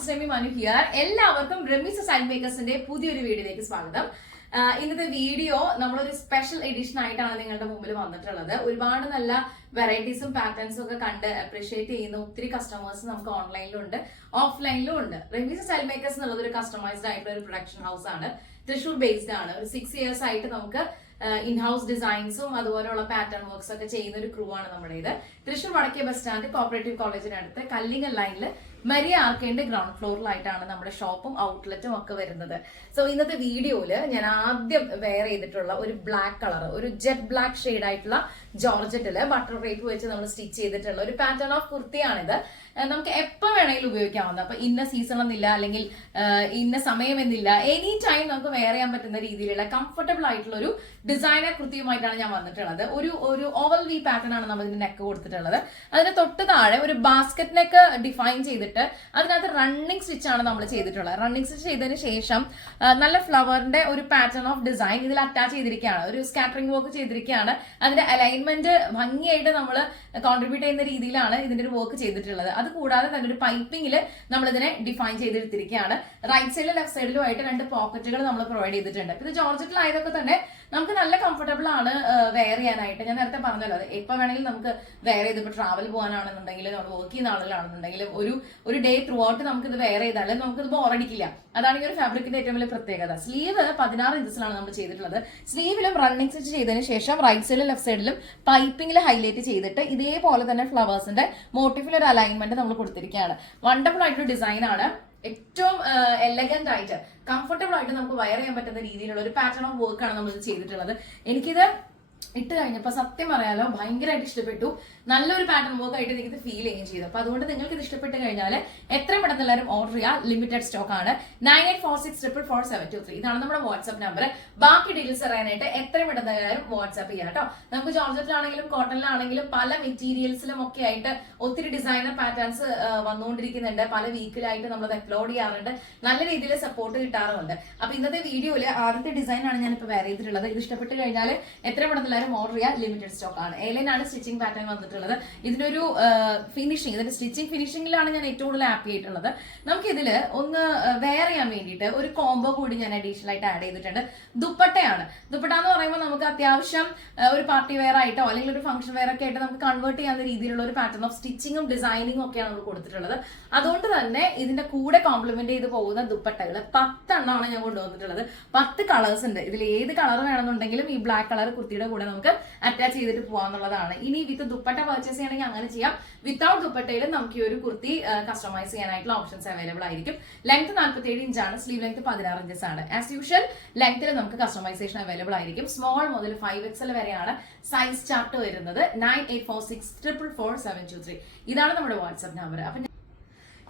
is Remi Manu here. എല്ലാവർക്കും Remees style മേക്കേഴ്സിന്റെ പുതിയൊരു വീഡിയോയിലേക്ക് സ്വാഗതം. ഇന്നത്തെ വീഡിയോ നമ്മളൊരു സ്പെഷ്യൽ എഡിഷൻ ആയിട്ടാണ് നിങ്ങളുടെ മുമ്പിൽ വന്നിട്ടുള്ളത്. ഒരുപാട് നല്ല വെറൈറ്റീസും പാറ്റേൺസും ഒക്കെ കണ്ട് അപ്രീഷിയേറ്റ് ചെയ്യുന്ന ഒത്തിരി കസ്റ്റമേഴ്സ് നമുക്ക് ഓൺലൈനിലും ഉണ്ട്, ഓഫ്ലൈനിലും ഉണ്ട്. റെമീസ് സ്റ്റൈൽ മേക്കേഴ്സ് എന്നുള്ളത് ഒരു കസ്റ്റമൈസ്ഡ് ആയിട്ടുള്ള ഒരു പ്രൊഡക്ഷൻ ഹൗസ് ആണ്. തൃശ്ശൂർ ബേസ്ഡ് ആണ്. ഒരു 6 years ആയിട്ട് നമുക്ക് ഇൻഹൗസ് ഡിസൈൻസും അതുപോലെയുള്ള പാറ്റേൺ വർക്ക്സ് ഒക്കെ ചെയ്യുന്ന ഒരു ക്രൂ ആണ് നമ്മുടേത്. തൃശ്ശൂർ വടക്കേ ബസ് സ്റ്റാൻഡ് കോപ്പറേറ്റീവ് കോളേജിനടുത്ത് കല്ലിങ്ങൽ ലൈനിൽ മരിയ ആർക്കേന്റെ ഗ്രൗണ്ട് ഫ്ലോറിലായിട്ടാണ് നമ്മുടെ ഷോപ്പും ഔട്ട്ലെറ്റും ഒക്കെ വരുന്നത്. സോ ഇന്നത്തെ വീഡിയോയില് ഞാൻ ആദ്യം വെയർ ചെയ്തിട്ടുള്ള ഒരു ബ്ലാക്ക് കളർ, ഒരു ജെറ്റ് ബ്ലാക്ക് ഷെയ്ഡ് ആയിട്ടുള്ള ജോർജറ്റില് ബട്ടർ ക്രേപ്പ് വെച്ച് നമ്മൾ സ്റ്റിച്ച് ചെയ്തിട്ടുള്ള ഒരു പാറ്റേൺ ഓഫ് കുർത്തിയാണിത്. നമുക്ക് എപ്പോൾ വേണമെങ്കിലും ഉപയോഗിക്കാവുന്ന, അപ്പൊ ഇന്ന സീസൺ എന്നില്ല, അല്ലെങ്കിൽ ഇന്ന സമയം എന്നില്ല, എനി ടൈം നമുക്ക് വെയർ ചെയ്യാൻ പറ്റുന്ന രീതിയിലുള്ള കംഫർട്ടബിൾ ആയിട്ടുള്ള ഒരു ഡിസൈനർ കുർത്തിയുമായിട്ടാണ് ഞാൻ വന്നിട്ടുള്ളത്. ഒരു ഓവൽ വി പാറ്റേൺ ആണ് നമ്മൾ ഇതിന് നെക്ക് കൊടുത്തിട്ടുള്ളത്. അതിന് തൊട്ട് താഴെ ഒരു ബാസ്കറ്റ് നെക്ക് ഡിഫൈൻ ചെയ്തിട്ട് അതിനകത്ത് റണ്ണിങ് സ്റ്റിച്ച് ആണ് നമ്മൾ ചെയ്തിട്ടുള്ളത്. റണ്ണിങ് സ്റ്റിച്ച് ചെയ്തതിന് ശേഷം നല്ല ഫ്ലവറിന്റെ ഒരു പാറ്റേൺ ഓഫ് ഡിസൈൻ ഇതിൽ അറ്റാച്ച് ചെയ്തിരിക്കുകയാണ്. ഒരു സ്കാറ്ററിംഗ് വർക്ക് ചെയ്തിരിക്കുകയാണ്. അതിന്റെ അലൈൻമെന്റ് ഭംഗിയായിട്ട് നമ്മൾ കോൺട്രിബ്യൂട്ട് ചെയ്യുന്ന രീതിയിലാണ് ഇതിന്റെ ഒരു വർക്ക് ചെയ്തിട്ടുള്ളത്. അത് കൂടാതെ തന്നെ ഒരു പൈപ്പിംഗിൽ നമ്മൾ ഇതിനെ ഡിഫൈൻ ചെയ്തെടുത്തിരിക്കുകയാണ്. റൈറ്റ് സൈഡിലും ലെഫ്റ്റ് സൈഡിലുമായിട്ട് 2 പോക്കറ്റുകൾ നമ്മൾ പ്രൊവൈഡ് ചെയ്തിട്ടുണ്ട്. ഇത് ജോർജറ്റിലായതൊക്കെ തന്നെ നമുക്ക് നല്ല കംഫർട്ടബിൾ ആണ് വെയർ ചെയ്യാനായിട്ട്. ഞാൻ നേരത്തെ പറഞ്ഞല്ലോ, അത് എപ്പോൾ വേണമെങ്കിലും നമുക്ക് വെയർ ചെയ്ത്, ഇപ്പോൾ ട്രാവൽ പോകാനാണെന്നുണ്ടെങ്കിലും നമ്മൾ വർക്ക് ചെയ്യുന്ന ആളുകളാണെന്നുണ്ടെങ്കിലും ഒരു ഡേ ത്രൂ ഔട്ട് നമുക്ക് ഇത് വെയർ ചെയ്താൽ നമുക്കിത് ബോറടിക്കില്ല. അതാണ് ഈ ഒരു ഫാബ്രിക്കിന്റെ ഏറ്റവും വലിയ പ്രത്യേകത. സ്ലീവ് 16 ഇഞ്ചസിലാണ് നമ്മൾ ചെയ്തിട്ടുള്ളത്. സ്ലീവിലും റണ്ണിങ് സ്റ്റിച്ച് ചെയ്തതിന് ശേഷം റൈറ്റ് സൈഡിലും ലെഫ്റ്റ് സൈഡിലും പൈപ്പിംഗിൽ ഹൈലൈറ്റ് ചെയ്തിട്ട് ഇതേപോലെ തന്നെ ഫ്ലവേഴ്സിന്റെ മോട്ടീഫിൽ ഒരു അലൈൻമെന്റ് നമ്മൾ കൊടുത്തിരിക്കുകയാണ്. വണ്ടർഫുൾ ആയിട്ടൊരു ഡിസൈൻ ആണ്. ഏറ്റവും എലഗന്റ് ആയിട്ട് കംഫർട്ടബിൾ ആയിട്ട് നമുക്ക് വയർ ചെയ്യാൻ പറ്റുന്ന രീതിയിലുള്ള ഒരു പാറ്റേൺ ഓഫ് വർക്കാണ് നമ്മൾ ഇത് ചെയ്തിട്ടുള്ളത്. എനിക്കിത് ഇട്ട് കഴിഞ്ഞപ്പോൾ സത്യം പറയാലോ ഭയങ്കരമായിട്ട് ഇഷ്ടപ്പെട്ടു. നല്ലൊരു പാറ്റേൺ വർക്ക് ആയിട്ട് എനിക്കിത് ഫീൽ ചെയ്യുകയും ചെയ്തു. അപ്പൊ അതുകൊണ്ട് നിങ്ങൾക്ക് ഇത് ഇഷ്ടപ്പെട്ട് കഴിഞ്ഞാൽ എത്രയും പെട്ടെന്ന് എല്ലാവരും ഓർഡർ ചെയ്യുക. ലിമിറ്റഡ് സ്റ്റോക്ക് ആണ്. 9846444723 ഇതാണ് നമ്മുടെ വാട്സ്ആപ്പ് നമ്പർ. ബാക്കി ഡീറ്റെയിൽസ് അറിയാനായിട്ട് എത്രയും പെട്ടെന്ന് എല്ലാവരും വാട്സ്ആപ്പ് ചെയ്യാം കേട്ടോ. നമുക്ക് ജോർജറ്റിലാണെങ്കിലും കോട്ടണിലാണെങ്കിലും പല മെറ്റീരിയൽസിലും ഒക്കെ ആയിട്ട് ഒത്തിരി ഡിസൈനർ പാറ്റേൺസ് വന്നുകൊണ്ടിരിക്കുന്നുണ്ട്. പല വീക്കിലായിട്ട് നമ്മളത് അപ്ലോഡ് ചെയ്യാറുണ്ട്. നല്ല രീതിയിൽ സപ്പോർട്ട് കിട്ടാറുമുണ്ട്. അപ്പൊ ഇന്നത്തെ വീഡിയോയിൽ ആദ്യത്തെ ഡിസൈൻ ആണ് ഞാനിപ്പോൾ വെയർ ചെയ്തിട്ടുള്ളത്. ഇത് ഇഷ്ടപ്പെട്ട് കഴിഞ്ഞാൽ എത്രയും പെട്ടെന്ന് എല്ലാവരും ഓർഡർ ചെയ്യുക. ലിമിറ്റഡ് സ്റ്റോക്ക് ആണ്. ഏലൈനാണ് സ്റ്റിച്ചിങ് പാറ്റേൺ വന്നിട്ടുള്ളത്. ഇതിന്റെ ഒരു ഫിനിഷിംഗ്, ഇതിന്റെ സ്റ്റിച്ചിങ് ഫിനിഷിംഗിലാണ് ഞാൻ ഏറ്റവും കൂടുതൽ ഹാപ്പി ആയിട്ടുള്ളത്. നമുക്ക് ഇതില് ഒന്ന് വെയർ ചെയ്യാൻ വേണ്ടിയിട്ട് ഒരു കോംബോ കൂടി ഞാൻ അഡീഷണൽ ആയിട്ട് ആഡ് ചെയ്തിട്ടുണ്ട്. ദുപ്പട്ടയാണ്. ദുപ്പട്ട എന്ന് പറയുമ്പോൾ നമുക്ക് അത്യാവശ്യം ഒരു പാർട്ടി വെയർ ആയിട്ടോ അല്ലെങ്കിൽ ഒരു ഫംഗ്ഷൻ വെയർ ഒക്കെ ആയിട്ട് നമുക്ക് കൺവേർട്ട് ചെയ്യാവുന്ന രീതിയിലുള്ള ഒരു പാറ്റേൺ ഓഫ് സ്റ്റിച്ചിങ്ങും ഡിസൈനിങ്ങും ഒക്കെയാണ് നമ്മൾ കൊടുത്തിട്ടുള്ളത്. അതുകൊണ്ട് തന്നെ ഇതിന്റെ കൂടെ കോംപ്ലിമെന്റ് ചെയ്ത് പോകുന്ന ദുപ്പട്ടകൾ 10 എണ്ണമാണ് ഞാൻ കൊണ്ടുവന്നിട്ടുള്ളത്. 10 കളേഴ്സ് ഉണ്ട്. ഇതിൽ ഏത് കളർ വേണമെന്നുണ്ടെങ്കിലും ഈ ബ്ലാക്ക് കളർ കുർത്തിയുടെ കൂടെ നമുക്ക് അറ്റാച്ച് ചെയ്തിട്ട് പോകാന്നുള്ളതാണ്. ഇനി വിത്ത് ദുപ്പട്ട പർച്ചേസ് ചെയ്യണമെങ്കിൽ അങ്ങനെ ചെയ്യാം. വിത്തൗട്ട് ദുപ്പട്ടയിൽ നമുക്ക് ഈ ഒരു കുർത്തി കസ്റ്റമൈസ് ചെയ്യാനായിട്ടുള്ള ഓപ്ഷൻസ് അവൈലബിൾ ആയിരിക്കും. ലെങ്ത് 47 ഇഞ്ചാണ്. സ്ലീവ് ലെങ്ത് 16 ഇഞ്ചസ് ആണ്. ആസ് യൂഷ്വൽ ലെങ്ത്തിൽ നമുക്ക് കസ്റ്റമൈസേഷൻ അവൈലബിൾ ആയിരിക്കും. സ്മോൾ മുതൽ 5XL വരെയാണ് സൈസ് ചാർട്ട് വരുന്നത്. 9846444723 ഇതാണ് നമ്മുടെ വാട്സ്ആപ്പ് നമ്പർ. അപ്പൊ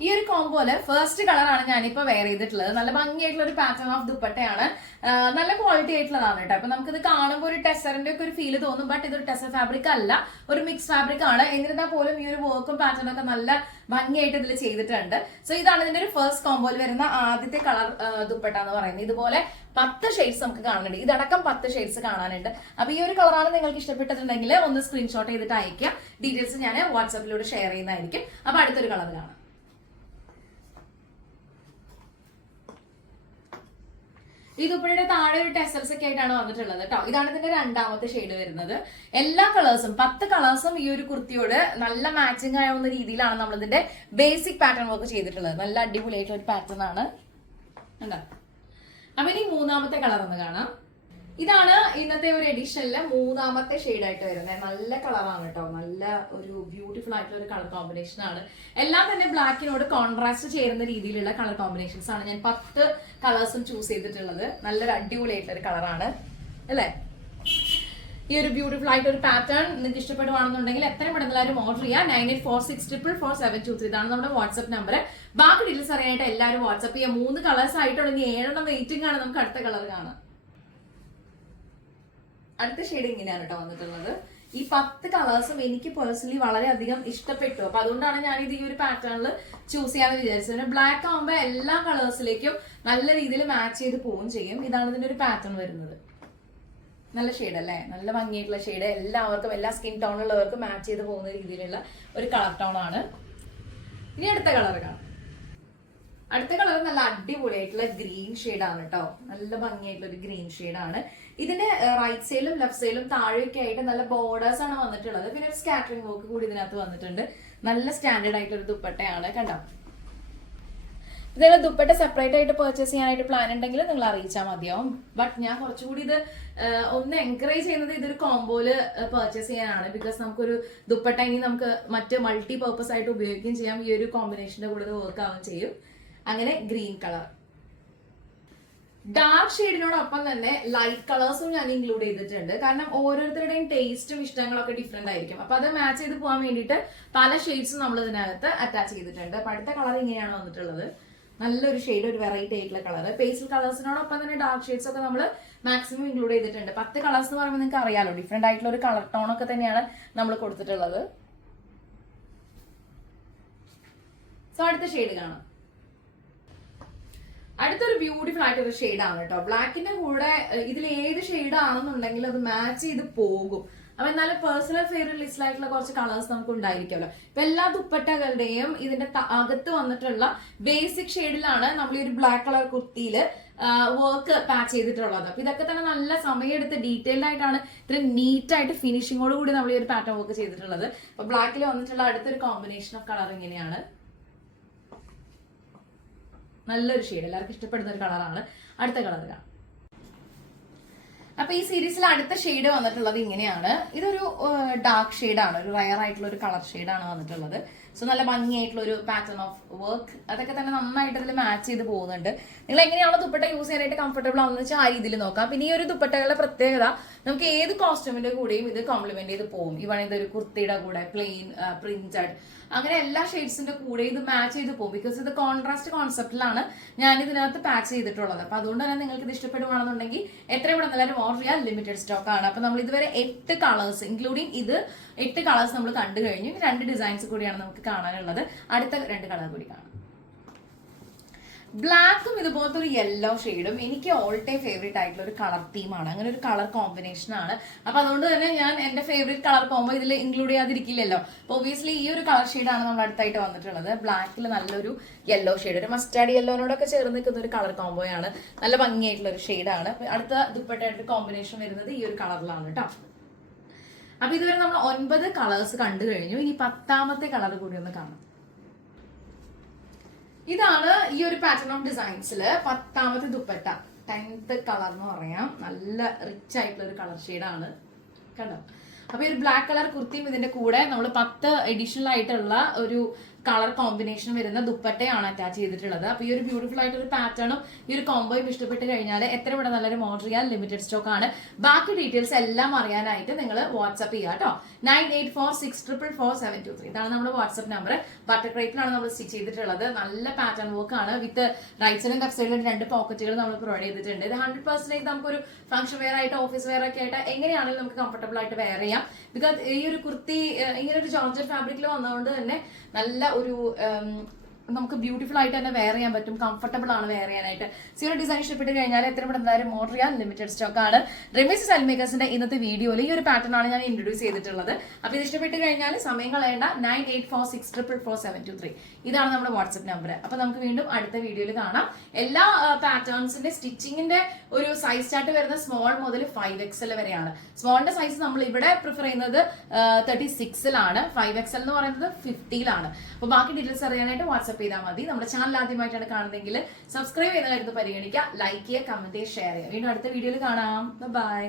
ഈ ഒരു കോംബോയില് ഫസ്റ്റ് കളറാണ് ഞാനിപ്പോ വെയർ ചെയ്തിട്ടുള്ളത്. നല്ല ഭംഗിയായിട്ടുള്ള ഒരു പാറ്റേൺ ഓഫ് ദുപ്പട്ടയാണ്. നല്ല ക്വാളിറ്റി ആയിട്ടുള്ളതാണ് കേട്ടോ. അപ്പൊ നമുക്കിത് കാണുമ്പോൾ ഒരു ടെസറിന്റെ ഒക്കെ ഒരു ഫീൽ തോന്നും. ബട്ട് ഇതൊരു ടെസർ ഫാബ്രിക് അല്ല, ഒരു മിക്സ് ഫാബ്രിക് ആണ്. എന്നിരുന്നാൽ പോലും ഈ ഒരു വർക്കും പാറ്റേണും ഒക്കെ നല്ല ഭംഗിയായിട്ട് ഇതിൽ ചെയ്തിട്ടുണ്ട്. സോ ഇതാണ് ഇതിന്റെ ഒരു ഫസ്റ്റ് കോംബോയിൽ വരുന്ന ആദ്യത്തെ കളർ ദുപ്പട്ട എന്ന് പറയുന്നത്. ഇതുപോലെ 10 ഷെയ്ഡ്സ് നമുക്ക് കാണുന്നുണ്ട്. ഇതടക്കം 10 ഷെയ്ഡ്സ് കാണാനുണ്ട്. അപ്പൊ ഈ ഒരു കളറാണ് നിങ്ങൾക്ക് ഇഷ്ടപ്പെട്ടിട്ടുണ്ടെങ്കിൽ ഒന്ന് സ്ക്രീൻഷോട്ട് ചെയ്തിട്ട് അയക്കുക. ഡീറ്റെയിൽസ് ഞാൻ വാട്സാപ്പിലൂടെ ഷെയർ ചെയ്യുന്നതായിരിക്കും. അപ്പൊ അടുത്തൊരു കളർ കാണാം. ഈ ദുപ്പട്ടയുടെ താഴെ ഒരു ടെസൽസ് ഒക്കെ ആയിട്ടാണ് വന്നിട്ടുള്ളത് കേട്ടോ. ഇതാണ് ഇതിന്റെ രണ്ടാമത്തെ ഷെയ്ഡ് വരുന്നത്. എല്ലാ കളേഴ്സും 10 കളേഴ്സും ഈ ഒരു കുർത്തിയോട് നല്ല മാച്ചിങ് ആവുന്ന രീതിയിലാണ് നമ്മൾ ഇതിന്റെ ബേസിക് പാറ്റേൺ വർക്ക് ചെയ്തിട്ടുള്ളത്. നല്ല അടിപൊളിയായിട്ടുള്ള ഒരു പാറ്റേൺ ആണ്. എന്താ അപ്പൊ ഇനി മൂന്നാമത്തെ കളർ ഒന്ന് കാണാം. ഇതാണ് ഇന്നത്തെ ഒരു എഡിഷനിലെ മൂന്നാമത്തെ ഷെയ്ഡ് ആയിട്ട് വരുന്നത്. നല്ല കളറാണ് കേട്ടോ. നല്ല ഒരു ബ്യൂട്ടിഫുൾ ആയിട്ടുള്ള ഒരു കളർ കോമ്പിനേഷൻ ആണ്. എല്ലാം തന്നെ ബ്ലാക്കിനോട് കോൺട്രാസ്റ്റ് ചേരുന്ന രീതിയിലുള്ള കളർ കോമ്പിനേഷൻസ് ആണ് ഞാൻ 10 കളേഴ്സും ചൂസ് ചെയ്തിട്ടുള്ളത്. നല്ലൊരു അടിപൊളിയായിട്ടുള്ള ഒരു കളറാണ് അല്ലേ. ഈ ഒരു ബ്യൂട്ടിഫുൾ ആയിട്ട് ഒരു പാറ്റേൺ നിങ്ങൾക്ക് ഇഷ്ടപ്പെടുവാണെന്നുണ്ടെങ്കിൽ എത്രയും പെട്ടെന്ന് എല്ലാവരും ഓർഡർ ചെയ്യുക. 9846444723 ഇതാണ് നമ്മുടെ വാട്സ്ആപ്പ് നമ്പർ. ബാക്കി ഡീറ്റെയിൽസ് അറിയാനായിട്ട് എല്ലാവരും വാട്സ്ആപ്പ് ചെയ്യുക. 3 കളേഴ്സ് ആയിട്ടുണ്ടെങ്കിൽ 7 എണ്ണം വെയിറ്റിംഗ് ആണ്. നമുക്ക് അടുത്ത കളർ കാണാം. അടുത്ത ഷെയ്ഡ് ഇങ്ങനെയാണ് കേട്ടോ വന്നിട്ടുള്ളത്. ഈ 10 കളേഴ്സും എനിക്ക് പേഴ്സണലി വളരെയധികം ഇഷ്ടപ്പെട്ടു. അപ്പൊ അതുകൊണ്ടാണ് ഞാൻ ഇത് ഈ ഒരു പാറ്റേണിൽ ചൂസ് ചെയ്യാന്ന് വിചാരിച്ചത്. ബ്ലാക്ക് ആകുമ്പോൾ എല്ലാ കളേഴ്സിലേക്കും നല്ല രീതിയിൽ മാച്ച് ചെയ്ത് പോവുകയും ചെയ്യും. ഇതാണ് ഇതിന്റെ ഒരു പാറ്റേൺ വരുന്നത്. നല്ല ഷെയ്ഡ് അല്ലേ, നല്ല ഭംഗിയായിട്ടുള്ള ഷെയ്ഡ്. എല്ലാവർക്കും എല്ലാ സ്കിൻ ടോണുള്ളവർക്കും മാച്ച് ചെയ്ത് പോകുന്ന രീതിയിലുള്ള ഒരു കളർ ടോൺ ആണ്. ഇനി അടുത്ത കളർ കാണാം. അടുത്ത കളർ നല്ല അടിപൊളിയായിട്ടുള്ള ഗ്രീൻ ആണ് കേട്ടോ. നല്ല ഭംഗിയായിട്ടുള്ള ഒരു ഗ്രീൻ ആണ്. ഇതിന്റെ റൈറ്റ് സൈഡിലും ലെഫ്റ്റ് സൈഡിലും താഴെയൊക്കെ ആയിട്ട് നല്ല ബോർഡേഴ്സ് ആണ് വന്നിട്ടുള്ളത്. പിന്നെ ഒരു സ്കാറ്ററിംഗ് വർക്ക് കൂടി ഇതിനകത്ത് വന്നിട്ടുണ്ട്. നല്ല സ്റ്റാൻഡേർഡ് ആയിട്ടൊരു ദുപ്പട്ടയാണ് കണ്ടോ. ഇതേപോലെ ദുപ്പട്ട സെപ്പറേറ്റ് ആയിട്ട് പർച്ചേസ് ചെയ്യാനായിട്ട് പ്ലാൻ ഉണ്ടെങ്കിൽ നിങ്ങൾ അറിയിച്ചാൽ മതിയാവും. ബട്ട് ഞാൻ കുറച്ചുകൂടി ഇത് ഒന്ന് എൻകറേജ് ചെയ്യുന്നത് ഇതൊരു കോംബോയില് പർച്ചേസ് ചെയ്യാനാണ്. ബിക്കോസ് നമുക്കൊരു ദുപ്പട്ട ഇനി നമുക്ക് മറ്റ് മൾട്ടി പർപ്പസ് ആയിട്ട് ഉപയോഗിക്കുകയും ചെയ്യാം. ഈ ഒരു കോമ്പിനേഷന്റെ കൂടെ വർക്ക് ആവുകയും ചെയ്യും. അങ്ങനെ ഗ്രീൻ കളർ. ഡാർക്ക് ഷെയ്ഡിനോടൊപ്പം തന്നെ ലൈറ്റ് കളേഴ്സും ഞാൻ ഇൻക്ലൂഡ് ചെയ്തിട്ടുണ്ട്. കാരണം ഓരോരുത്തരുടെയും ടേസ്റ്റും ഇഷ്ടങ്ങളൊക്കെ ഡിഫറെന്റ് ആയിരിക്കും. അപ്പൊ അത് മാച്ച് ചെയ്ത് പോകാൻ വേണ്ടിയിട്ട് പല ഷെയ്ഡ്സും നമ്മൾ ഇതിനകത്ത് അറ്റാച്ച് ചെയ്തിട്ടുണ്ട്. അപ്പൊ അടുത്ത കളർ ഇങ്ങനെയാണ് വന്നിട്ടുള്ളത്. നല്ലൊരു ഷെയ്ഡ്, ഒരു വെറൈറ്റി ആയിട്ടുള്ള കളർ. പേസ്റ്റൽ കളേഴ്സിനോടൊപ്പം തന്നെ ഡാർക്ക് ഷെയ്ഡ്സ് ഒക്കെ നമ്മൾ മാക്സിമം ഇൻക്ലൂഡ് ചെയ്തിട്ടുണ്ട്. 10 കളേഴ്സ് എന്ന് പറയുമ്പോൾ നിങ്ങൾക്ക് അറിയാലോ, ഡിഫറെന്റ് ആയിട്ടുള്ള ഒരു കളർ ടോൺ ഒക്കെ തന്നെയാണ് നമ്മൾ കൊടുത്തിട്ടുള്ളത്. സോ അടുത്ത ഷെയ്ഡ് കാണാം. അടുത്തൊരു ബ്യൂട്ടിഫുൾ ആയിട്ടൊരു ഷെയ്ഡാണ് കേട്ടോ. ബ്ലാക്കിന്റെ കൂടെ ഇതിൽ ഏത് ഷെയ്ഡ് ആണെന്നുണ്ടെങ്കിൽ അത് മാച്ച് ചെയ്ത് പോകും. അപ്പൊ എന്നാലും പേഴ്സണൽ ഫേവറേറ്റ് ലിസ്റ്റിലായിട്ടുള്ള കുറച്ച് കളേഴ്സ് നമുക്ക് ഉണ്ടായിരിക്കുമല്ലോ. ഇപ്പൊ എല്ലാ ദുപ്പട്ടകളുടെയും ഇതിന്റെ അകത്ത് വന്നിട്ടുള്ള ബേസിക് ഷെയ്ഡിലാണ് നമ്മൾ ഈ ഒരു ബ്ലാക്ക് കളർ കുർത്തിയില് വർക്ക് പാച്ച് ചെയ്തിട്ടുള്ളത്. അപ്പൊ ഇതൊക്കെ തന്നെ നല്ല സമയമെടുത്ത് ഡീറ്റെയിൽഡ് ആയിട്ടാണ് ഇത്ര നീറ്റ് ആയിട്ട് ഫിനിഷിങ്ങോട് കൂടി നമ്മൾ ഈ ഒരു പാറ്റേൺ വർക്ക് ചെയ്തിട്ടുള്ളത്. അപ്പൊ ബ്ലാക്കിൽ വന്നിട്ടുള്ള അടുത്തൊരു കോമ്പിനേഷൻ ഓഫ് കളർ ഇങ്ങനെയാണ്. നല്ലൊരു ഷെയ്ഡ്, എല്ലാവർക്കും ഇഷ്ടപ്പെടുന്ന ഒരു കളറാണ്. അടുത്ത കളർ കാണാം. അപ്പൊ ഈ സീരീസിൽ അടുത്ത ഷെയ്ഡ് വന്നിട്ടുള്ളത് ഇങ്ങനെയാണ്. ഇതൊരു ഡാർക്ക് ഷെയ്ഡാണ്, ഒരു റയർ ആയിട്ടുള്ള ഒരു കളർ ഷെയ്ഡാണ് വന്നിട്ടുള്ളത്. സോ നല്ല ഭംഗിയായിട്ടുള്ള ഒരു പാറ്റേൺ ഓഫ് വർക്ക്, അതൊക്കെ തന്നെ നന്നായിട്ട് ഇതിൽ മാച്ച് ചെയ്ത് പോകുന്നുണ്ട്. നിങ്ങൾ എങ്ങനെയാണോ ദുപ്പട്ട യൂസ് ചെയ്യാനായിട്ട് കംഫർട്ടബിൾ ആവുന്ന വെച്ചാൽ ആ രീതിയിൽ നോക്കാം. പിന്നെ ഈ ഒരു ദുപ്പട്ടകളുടെ പ്രത്യേകത, നമുക്ക് ഏത് കോസ്റ്റ്യൂമിന്റെ കൂടെയും ഇത് കോംപ്ലിമെന്റ് ചെയ്ത് പോകും. ഇവൺ ഇതൊരു കുർത്തിയുടെ കൂടെ പ്ലെയിൻ, പ്രിന്റഡ്, അങ്ങനെ എല്ലാ ഷെയ്ഡ്സിന്റെ കൂടെ ഇത് മാച്ച് ചെയ്ത് പോകും. ബിക്കോസ് ഇത് കോൺട്രാസ്റ്റ് കോൺസെപ്റ്റിലാണ് ഞാൻ ഇതിനകത്ത് പാച്ച് ചെയ്തിട്ടുള്ളത്. അപ്പൊ അതുകൊണ്ട് തന്നെ നിങ്ങൾക്ക് ഇത് ഇഷ്ടപ്പെടുവാണെന്നുണ്ടെങ്കിൽ എത്ര ഇവിടെ നിന്നാലും ഓർഡർ ചെയ്യാൻ ലിമിറ്റഡ് സ്റ്റോക്ക് ആണ്. അപ്പൊ നമ്മൾ ഇതുവരെ 8 കളേഴ്സ് ഇൻക്ലൂഡിങ് ഇത് 8 കളേഴ്സ് നമ്മൾ കണ്ടു കഴിഞ്ഞു. 2 ഡിസൈൻസ് കൂടിയാണ് നമുക്ക് കാണാനുള്ളത്. അടുത്ത 2 കളർ കൂടി കാണാം. ബ്ലാക്കും ഇതുപോലത്തെ ഒരു യെല്ലോ ഷെയ്ഡും എനിക്ക് ഓൾ ടൈം ഫേവറേറ്റ് ആയിട്ടുള്ള ഒരു കളർ തീമാണ്. അങ്ങനെ ഒരു കളർ കോമ്പിനേഷൻ ആണ്. അപ്പൊ അതുകൊണ്ട് തന്നെ ഞാൻ എന്റെ ഫേവറേറ്റ് കളർ കോമ്പോ ഇതിൽ ഇൻക്ലൂഡ് ചെയ്യാതിരിക്കില്ലല്ലോ. അപ്പൊ ഒബിയസ്ലി ഈ ഒരു കളർ ഷെയ്ഡാണ് നമ്മൾ അടുത്തായിട്ട് വന്നിട്ടുള്ളത്. ബ്ലാക്കിൽ നല്ലൊരു യെല്ലോ ഷെയ്ഡ്, ഒരു മസ്റ്റാർഡ് യെല്ലോനോടൊക്കെ ചേർന്ന് നിൽക്കുന്ന ഒരു കളർ കോമ്പോയാണ്. നല്ല ഭംഗിയായിട്ടുള്ള ഒരു ഷെയ്ഡാണ്. അടുത്ത ദുപ്പട്ടയായിട്ട് കോമ്പിനേഷൻ വരുന്നത് ഈ ഒരു കളറിലാണ് കേട്ടോ. അപ്പൊ ഇതുവരെ നമ്മൾ 9 കളേഴ്സ് കണ്ടു കഴിഞ്ഞു. ഇനി 10ാമത്തെ കളർ കൂടി ഒന്ന് കാണാം. ഇതാണ് ഈ ഒരു പാറ്റേൺ ഓഫ് ഡിസൈൻസിൽ 10ാമത്തെ ദുപ്പട്ട. 10th കളർ എന്ന് പറയാം. നല്ല റിച്ച് ആയിട്ടുള്ള ഒരു കളർ ഷെയ്ഡാണ് കണ്ടോ. അപ്പൊ ഈ ഒരു ബ്ലാക്ക് കളർ കുർത്തിയും ഇതിന്റെ കൂടെ നമ്മൾ 10 അഡീഷണൽ ആയിട്ടുള്ള ഒരു കളർ കോമ്പിനേഷൻ വരുന്ന ദുപ്പട്ടയാണ് അറ്റാച്ച് ചെയ്തിട്ടുള്ളത്. അപ്പൊ ഈ ഒരു ബ്യൂട്ടിഫുൾ ആയിട്ടൊരു പാറ്റേണും ഈ ഒരു കോംബോയും ഇഷ്ടപ്പെട്ട് കഴിഞ്ഞാൽ എത്ര ഇവിടെ നല്ലൊരു ഓർഡർ ചെയ്യാൻ ലിമിറ്റഡ് സ്റ്റോക്ക് ആണ്. ബാക്കി ഡീറ്റെയിൽസ് എല്ലാം അറിയാനായിട്ട് നിങ്ങൾ വാട്സ്ആപ്പ് ചെയ്യുക കേട്ടോ. 9846444723 ഇതാണ് നമ്മുടെ വാട്സ്ആപ്പ് നമ്പർ. ബട്ടർ ക്രേപ്പിലാണ് നമ്മൾ സ്റ്റിച്ച് ചെയ്തിട്ടുള്ളത്. നല്ല പാറ്റേൺ വർക്ക് ആണ്. വിത്ത് റൈറ്റ് സൈഡിലും ലെഫ്റ്റ് സൈഡിലും 2 പോക്കറ്റുകൾ നമ്മൾ പ്രൊവൈഡ് ചെയ്തിട്ടുണ്ട്. ഇത് 100% നമുക്കൊരു ഫംഗ്ഷൻ വെയർ ആയിട്ട് ഓഫീസ് വെയർ ഒക്കെ ആയിട്ട് എങ്ങനെയാണെങ്കിലും നമുക്ക് കംഫർട്ടബിൾ ആയിട്ട് വെയർ ചെയ്യാം. ബിക്കോസ് ഈ ഒരു കുർത്തി ഇങ്ങനെ ഒരു ജോർജറ്റ് ഫാബ്രിക്കിൽ വന്നതുകൊണ്ട് തന്നെ നല്ല ഒരു നമുക്ക് ബ്യൂട്ടിഫുൾ ആയിട്ട് തന്നെ വെയർ ചെയ്യാൻ പറ്റും. കംഫർട്ടബിൾ ആണ് വെയർ ചെയ്യാനായിട്ട്. സീറോ ഡിസൈൻ ഇഷ്ടപ്പെട്ട് കഴിഞ്ഞാൽ എത്ര ഇവിടെ എന്തായാലും ഓർഡർ ചെയ്യാൻ ലിമിറ്റഡ് സ്റ്റോക്ക് ആണ്. റെമീസ് സ്റ്റൈൽ മേക്കേഴ്സിന്റെ ഇന്നത്തെ വീഡിയോയിൽ ഈ ഒരു പാറ്റേൺ ആണ് ഞാൻ ഇൻട്രൊഡ്യൂസ് ചെയ്തിട്ടുള്ളത്. അപ്പൊ ഇത് ഇഷ്ടപ്പെട്ട് കഴിഞ്ഞാൽ സമയം കളയേണ്ട. 9846444723 ഇതാണ് നമ്മുടെ വാട്സ്ആപ്പ് നമ്പർ. അപ്പൊ നമുക്ക് വീണ്ടും അടുത്ത വീഡിയോയിൽ കാണാം. എല്ലാ പാറ്റേൺസിന്റെ സ്റ്റിച്ചിങ്ങിന്റെ ഒരു സൈസ് ചാർട്ട് വരുന്ന സ്മോൾ മുതൽ 5XL വരെയാണ്. സ്മോളിന്റെ സൈസ് നമ്മൾ ഇവിടെ പ്രിഫർ ചെയ്യുന്നത് 36ലാണ്. 5XL എന്ന് പറയുന്നത് 50ലാണ്. അപ്പൊ ബാക്കി ഡീറ്റെയിൽസ് അറിയാനായിട്ട് വാട്സ്ആപ്പ് ചെയ്താൽ മതി. നമ്മുടെ ചാനൽ ആദ്യമായിട്ടാണ് കാണുന്നതെങ്കിൽ സബ്സ്ക്രൈബ് ചെയ്യുന്ന കാര്യത്തിൽ പരിഗണിക്കുക, ലൈക്ക് ചെയ്യുക, കമന്റ് ചെയ്യുക, ഷെയർ ചെയ്യുക. വീണ്ടും അടുത്ത വീഡിയോയിൽ കാണാം. ബൈ.